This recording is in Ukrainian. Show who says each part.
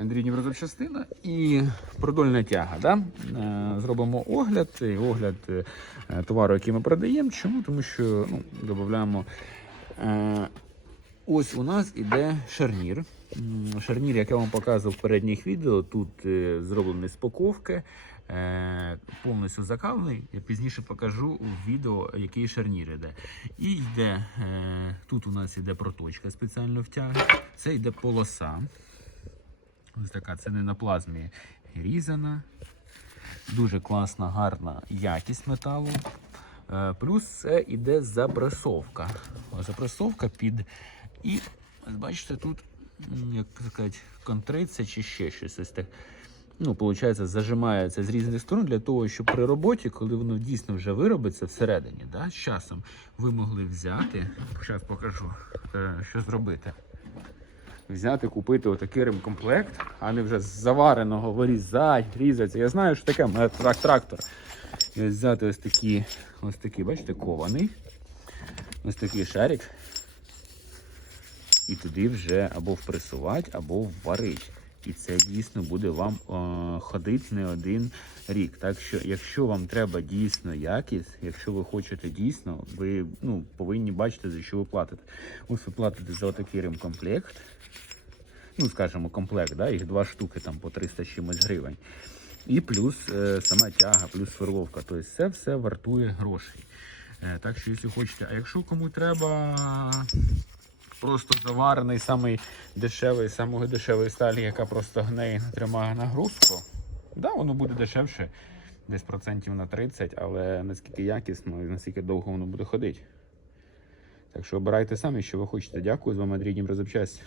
Speaker 1: Андрій запчастина і продольна тяга. Да? Е, Зробимо огляд, огляд е, товару, який ми продаємо. Чому? Тому що ну, додаємо. Е, ось у нас іде шарнір. Шарнір, як я вам показував в передніх відео, тут зроблені спаковки, повністю закалений. Я пізніше покажу у відео, який шарнір іде. І йде, тут у нас іде проточка спеціально втяги, це йде полоса. Ось така, це не на плазмі різана. Дуже класна, гарна якість металу. Е, Плюс це іде запресовка. О, Запресовка під. І бачите, тут, як сказати, контриця чи ще щось. Ось так. Ну, виходить, зажимається з різних сторон для того, щоб при роботі, коли воно дійсно вже виробиться всередині, да, з часом ви могли взяти. Зараз покажу, е, що зробити взяти, купити отакий ремкомплект, а не вже з завареного вирізать, різати. Я знаю, що таке мене трак трактор. І ось взяти ось такі, ось такі, бачите, кований. Ось такий шарик. І туди вже або впресувати, або вварити. І це дійсно буде вам е, ходити не один рік. Так що, якщо вам треба дійсно якість, якщо ви хочете дійсно, ви ну, повинні бачити, за що ви платите. Ось ви платите за отакий ремкомплект. Ну, скажімо, комплект, да? їх два штуки там по 300 чимось гривень. І плюс е, сама тяга, плюс сверловка. Тобто це все вартує грошей. Е, так що, якщо хочете, а якщо кому треба просто заварений, самий дешевий, самого дешевої сталі, яка просто гнеє не тримає нагрузку, да, воно буде дешевше, десь процентів на 30, але наскільки якісно і наскільки довго воно буде ходити. Так що обирайте самі, що ви хочете. Дякую. З вами Андрій Дніпро Запчасті.